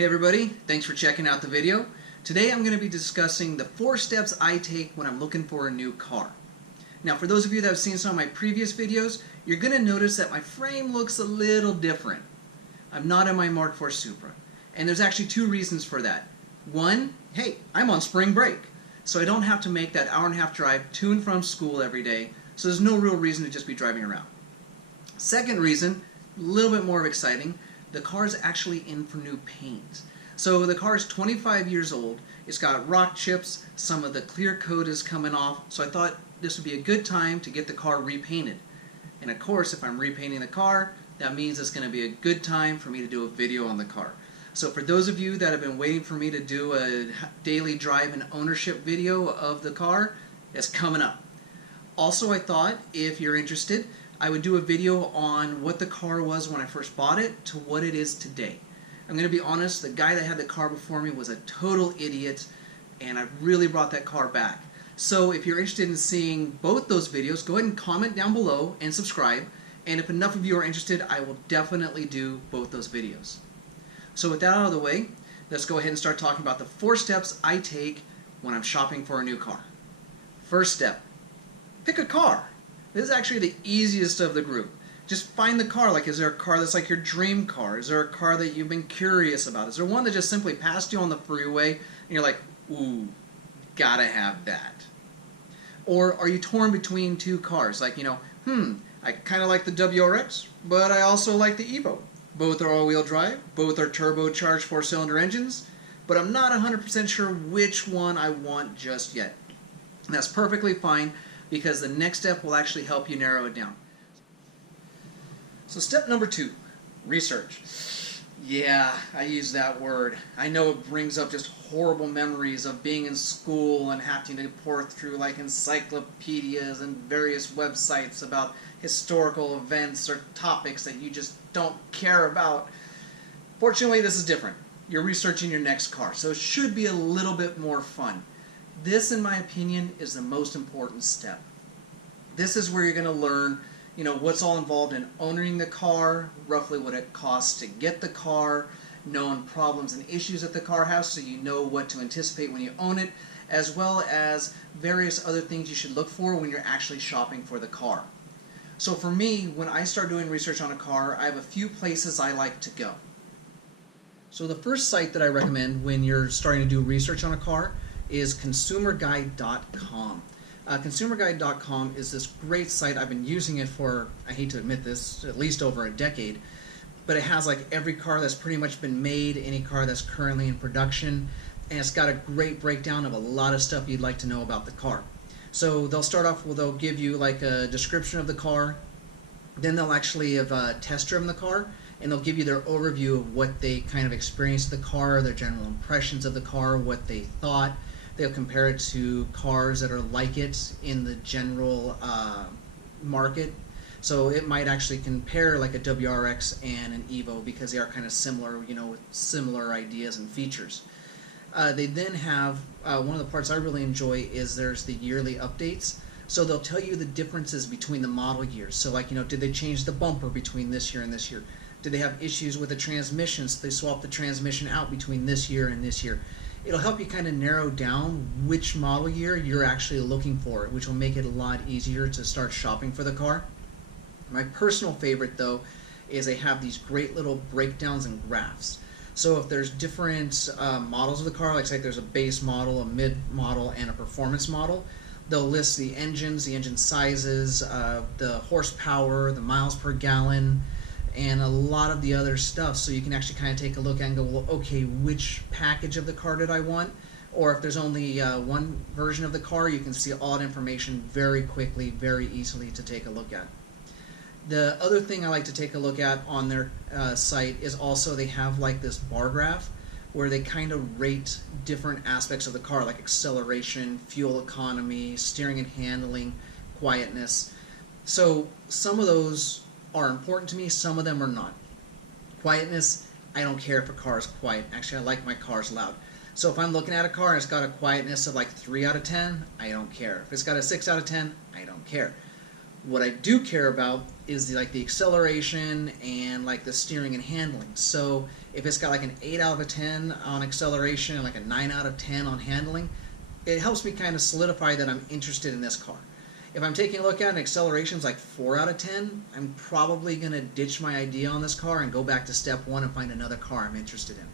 Hey everybody, thanks for checking out the video. Today I'm going to be discussing the 4 steps I take when I'm looking for a new car. Now for those of you that have seen some of my previous videos, you're going to notice that my frame looks a little different. I'm not in my Mark IV Supra. And there's actually 2 reasons for that. One, hey, I'm on spring break, so I don't have to make that hour-and-a-half drive to and from school every day, so there's no real reason to just be driving around. Second reason, a little bit more exciting, the car is actually in for new paint. So the car is 25 years old, it's got rock chips, some of the clear coat is coming off, so I thought this would be a good time to get the car repainted. And of course, if I'm repainting the car, that means it's going to be a good time for me to do a video on the car. So for those of you that have been waiting for me to do a daily drive and ownership video of the car, it's coming up. Also, I thought if you're interested, I would do a video on what the car was when I first bought it to what it is today. I'm going to be honest, the guy that had the car before me was a total idiot, and I really brought that car back. So if you're interested in seeing both those videos, go ahead and comment down below and subscribe, and if enough of you are interested, I will definitely do both those videos. So with that out of the way, let's go ahead and start talking about the 4 steps I take when I'm shopping for a new car. First step, pick a car. This is actually the easiest of the group. Just find the car. Like, is there a car that's like your dream car? Is there a car that you've been curious about? Is there one that just simply passed you on the freeway and you're like, ooh, gotta have that? Or are you torn between 2 cars? Like, I kind of like the WRX, but I also like the Evo. Both are all-wheel drive, both are turbocharged 4-cylinder engines, but I'm not 100% sure which one I want just yet. And that's perfectly fine, because the next step will actually help you narrow it down. So step number 2, research. Yeah, I use that word. I know it brings up just horrible memories of being in school and having to pour through like encyclopedias and various websites about historical events or topics that you just don't care about. Fortunately, this is different. You're researching your next car, so it should be a little bit more fun. This, in my opinion, is the most important step. This is where you're going to learn, what's all involved in owning the car, roughly what it costs to get the car, known problems and issues that the car has so you know what to anticipate when you own it, as well as various other things you should look for when you're actually shopping for the car. So for me, when I start doing research on a car, I have a few places I like to go. So the first site that I recommend when you're starting to do research on a car is consumerguide.com. Consumerguide.com is this great site. I've been using it for, I hate to admit this, at least over a decade, but it has like every car that's pretty much been made, any car that's currently in production, and it's got a great breakdown of a lot of stuff you'd like to know about the car. So they'll start off with, they'll give you like a description of the car, then they'll actually have test driven the car, and they'll give you their overview of what they kind of experienced with the car, their general impressions of the car, what they thought. They'll compare it to cars that are like it in the general market. So it might actually compare like a WRX and an Evo because they are kind of similar, with similar ideas and features. They then have, one of the parts I really enjoy is there's the yearly updates. So they'll tell you the differences between the model years. So like, did they change the bumper between this year and this year? Did they have issues with the transmission, so they swapped the transmission out between this year and this year? It'll help you kind of narrow down which model year you're actually looking for, which will make it a lot easier to start shopping for the car. My personal favorite, though, is they have these great little breakdowns and graphs. So if there's different models of the car, like say there's a base model, a mid model, and a performance model, they'll list the engines, the engine sizes, the horsepower, the miles per gallon, and a lot of the other stuff, so you can actually kind of take a look and go, well, okay, which package of the car did I want? Or if there's only one version of the car, you can see all that information very quickly, very easily to take a look at. The other thing I like to take a look at on their site is also they have like this bar graph where they kind of rate different aspects of the car, like acceleration, fuel economy, steering and handling, quietness. So some of those are important to me, some of them are not. Quietness, I don't care if a car is quiet. Actually, I like my cars loud. So if I'm looking at a car and it's got a quietness of like 3 out of 10, I don't care. If it's got a 6 out of 10, I don't care. What I do care about is the acceleration and like the steering and handling. So if it's got like an 8 out of 10 on acceleration and like a 9 out of 10 on handling, it helps me kind of solidify that I'm interested in this car. If I'm taking a look at an acceleration's like 4 out of 10, I'm probably going to ditch my idea on this car and go back to step one and find another car I'm interested in.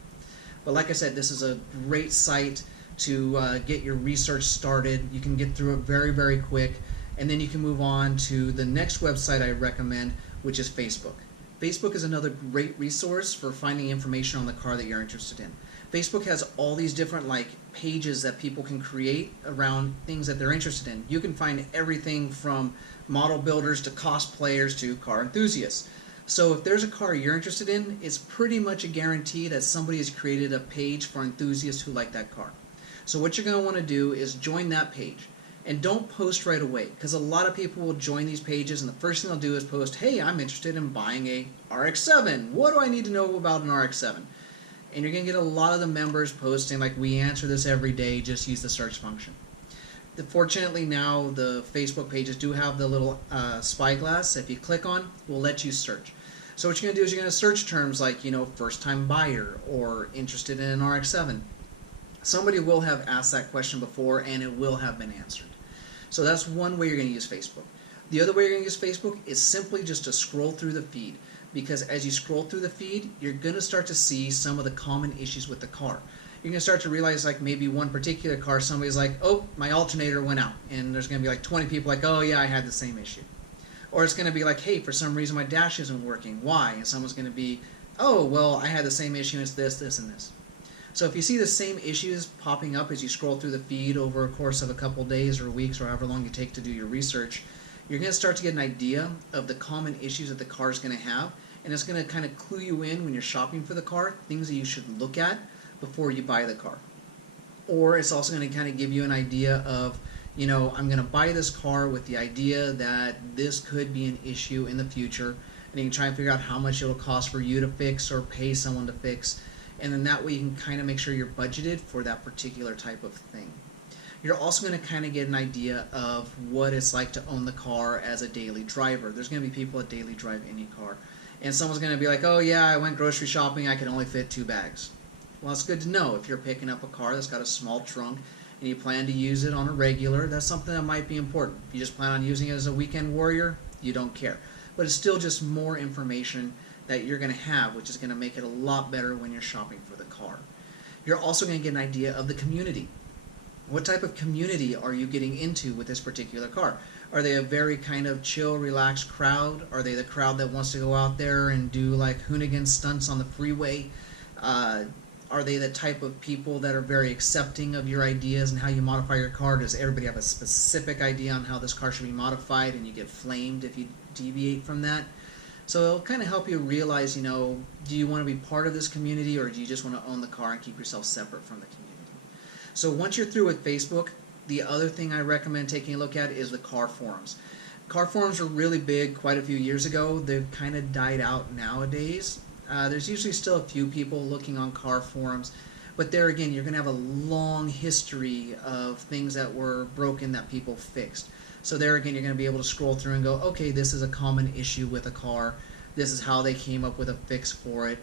But like I said, this is a great site to get your research started. You can get through it very, very quick, and then you can move on to the next website I recommend, which is Facebook. Facebook is another great resource for finding information on the car that you're interested in. Facebook has all these different pages that people can create around things that they're interested in. You can find everything from model builders to cosplayers to car enthusiasts. So if there's a car you're interested in, it's pretty much a guarantee that somebody has created a page for enthusiasts who like that car. So what you're going to want to do is join that page. And don't post right away, because a lot of people will join these pages and the first thing they'll do is post, hey, I'm interested in buying a RX-7. What do I need to know about an RX-7? And you're going to get a lot of the members posting like, we answer this every day, just use the search function. Fortunately now the Facebook pages do have the little spyglass. If you click on, it will let you search. So what you're going to do is you're going to search terms like, first time buyer or interested in an RX-7. Somebody will have asked that question before and it will have been answered. So that's one way you're going to use Facebook. The other way you're going to use Facebook is simply just to scroll through the feed, because as you scroll through the feed, you're going to start to see some of the common issues with the car. You're going to start to realize like maybe one particular car, somebody's like, oh, my alternator went out, and there's going to be like 20 people like, oh yeah, I had the same issue. Or it's going to be like, hey, for some reason my dash isn't working. Why? And someone's going to be, oh, well, I had the same issue, it's this, this, and this. So if you see the same issues popping up as you scroll through the feed over a course of a couple days or weeks or however long you take to do your research, you're going to start to get an idea of the common issues that the car is going to have, and it's going to kind of clue you in when you're shopping for the car, things that you should look at before you buy the car. Or it's also going to kind of give you an idea of, I'm going to buy this car with the idea that this could be an issue in the future, and you can try and figure out how much it'll cost for you to fix or pay someone to fix. And then that way you can kind of make sure you're budgeted for that particular type of thing. You're also going to kind of get an idea of what it's like to own the car as a daily driver. There's going to be people that daily drive any car. And someone's going to be like, oh yeah, I went grocery shopping, I could only fit 2 bags. Well, it's good to know if you're picking up a car that's got a small trunk and you plan to use it on a regular, that's something that might be important. If you just plan on using it as a weekend warrior, you don't care. But it's still just more information that you're going to have, which is going to make it a lot better when you're shopping for the car. You're also going to get an idea of the community. What type of community are you getting into with this particular car? Are they a very kind of chill, relaxed crowd? Are they the crowd that wants to go out there and do like hoonigan stunts on the freeway? Are they the type of people that are very accepting of your ideas and how you modify your car? Does everybody have a specific idea on how this car should be modified and you get flamed if you deviate from that? So it'll kind of help you realize, do you want to be part of this community, or do you just want to own the car and keep yourself separate from the community? So once you're through with Facebook, the other thing I recommend taking a look at is the car forums. Car forums were really big quite a few years ago. They've kind of died out nowadays. There's usually still a few people looking on car forums, but there again, you're going to have a long history of things that were broken that people fixed. So there again, you're going to be able to scroll through and go, okay, this is a common issue with a car. This is how they came up with a fix for it.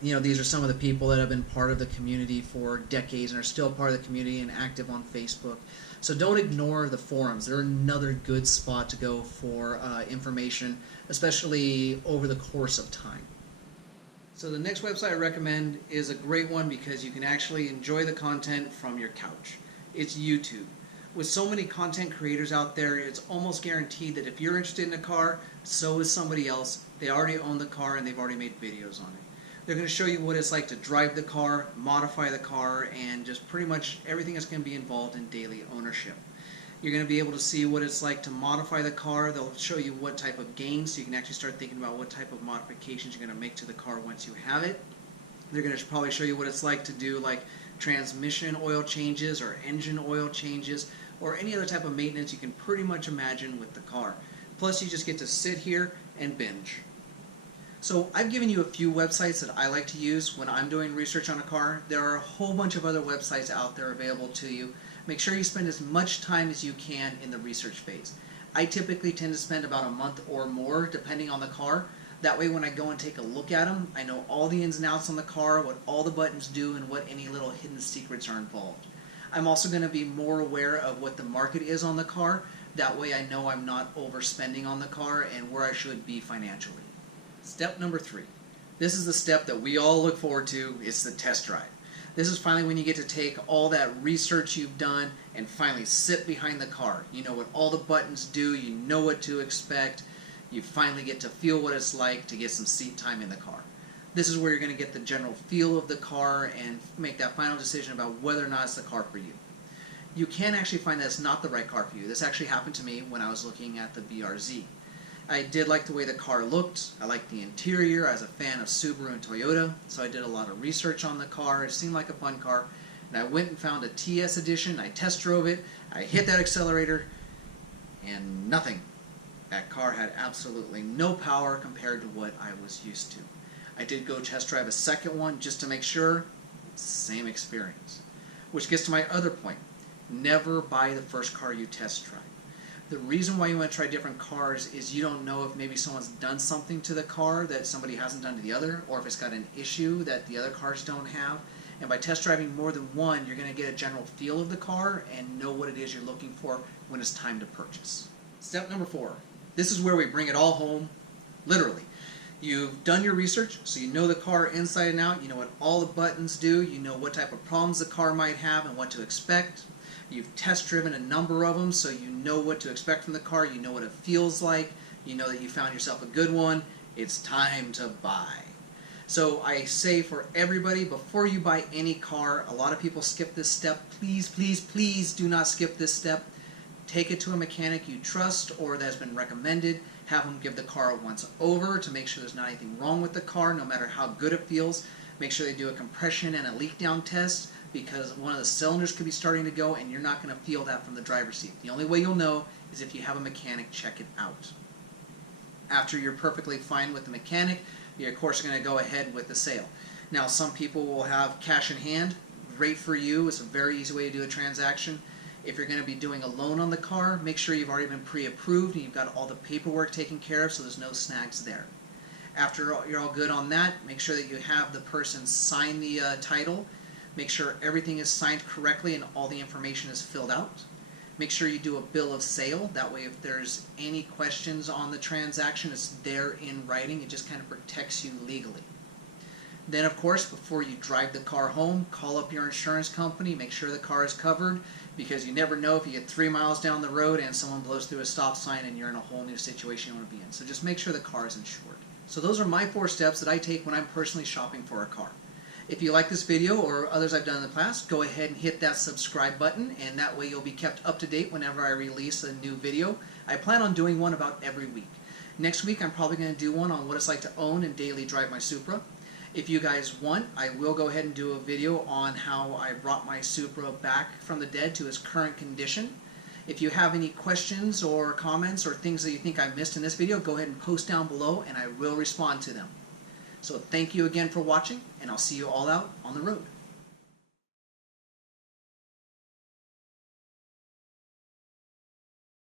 These are some of the people that have been part of the community for decades and are still part of the community and active on Facebook. So don't ignore the forums. They're another good spot to go for information, especially over the course of time. So the next website I recommend is a great one because you can actually enjoy the content from your couch. It's YouTube. With so many content creators out there, it's almost guaranteed that if you're interested in a car, so is somebody else. They already own the car and they've already made videos on it. They're going to show you what it's like to drive the car, modify the car, and just pretty much everything that's going to be involved in daily ownership. You're going to be able to see what it's like to modify the car. They'll show you what type of gains, so you can actually start thinking about what type of modifications you're going to make to the car once you have it. They're going to probably show you what it's like to do like transmission oil changes or engine oil changes or any other type of maintenance you can pretty much imagine with the car. Plus you just get to sit here and binge. So I've given you a few websites that I like to use when I'm doing research on a car. There are a whole bunch of other websites out there available to you. Make sure you spend as much time as you can in the research phase. I typically tend to spend about a month or more depending on the car. That way when I go and take a look at them, I know all the ins and outs on the car, what all the buttons do, and what any little hidden secrets are involved. I'm also going to be more aware of what the market is on the car. That way I know I'm not overspending on the car and where I should be financially. Step number 3. This is the step that we all look forward to. It's the test drive. This is finally when you get to take all that research you've done and finally sit behind the car. You know what all the buttons do, you know what to expect, you finally get to feel what it's like to get some seat time in the car. This is where you're going to get the general feel of the car and make that final decision about whether or not it's the car for you. You can actually find that it's not the right car for you. This actually happened to me when I was looking at the BRZ. I did like the way the car looked. I liked the interior. I was a fan of Subaru and Toyota, so I did a lot of research on the car. It seemed like a fun car, and I went and found a TS edition. I test drove it. I hit that accelerator, and nothing. That car had absolutely no power compared to what I was used to. I did go test drive a second one just to make sure. Same experience. Which gets to my other point. Never buy the first car you test drive. The reason why you want to try different cars is you don't know if maybe someone's done something to the car that somebody hasn't done to the other, or if it's got an issue that the other cars don't have. And by test driving more than one, you're going to get a general feel of the car and know what it is you're looking for when it's time to purchase. Step number 4. This is where we bring it all home, literally. You've done your research, so you know the car inside and out, you know what all the buttons do, you know what type of problems the car might have and what to expect. You've test driven a number of them, so you know what to expect from the car, you know what it feels like, you know that you found yourself a good one. It's time to buy. So I say for everybody, before you buy any car, a lot of people skip this step. Please, please, please do not skip this step. Take it to a mechanic you trust or that's been recommended. Have them give the car a once over to make sure there's not anything wrong with the car, no matter how good it feels. Make sure they do a compression and a leak down test, because one of the cylinders could be starting to go and you're not going to feel that from the driver's seat. The only way you'll know is if you have a mechanic check it out. After you're perfectly fine with the mechanic, you're of course going to go ahead with the sale. Now some people will have cash in hand. Great for you. It's a very easy way to do a transaction. If you're going to be doing a loan on the car, make sure you've already been pre-approved and you've got all the paperwork taken care of so there's no snags there. After you're all good on that, make sure that you have the person sign the title. Make sure everything is signed correctly and all the information is filled out. Make sure you do a bill of sale. That way if there's any questions on the transaction, it's there in writing. It just kind of protects you legally. Then of course, before you drive the car home, call up your insurance company, make sure the car is covered, because you never know if you get 3 miles down the road and someone blows through a stop sign and you're in a whole new situation you want to be in. So just make sure the car is insured. So those are my 4 steps that I take when I'm personally shopping for a car. If you like this video or others I've done in the past, go ahead and hit that subscribe button, and that way you'll be kept up to date whenever I release a new video. I plan on doing one about every week. Next week I'm probably going to do one on what it's like to own and daily drive my Supra. If you guys want, I will go ahead and do a video on how I brought my Supra back from the dead to its current condition. If you have any questions or comments or things that you think I missed in this video, go ahead and post down below and I will respond to them. So thank you again for watching, and I'll see you all out on the road.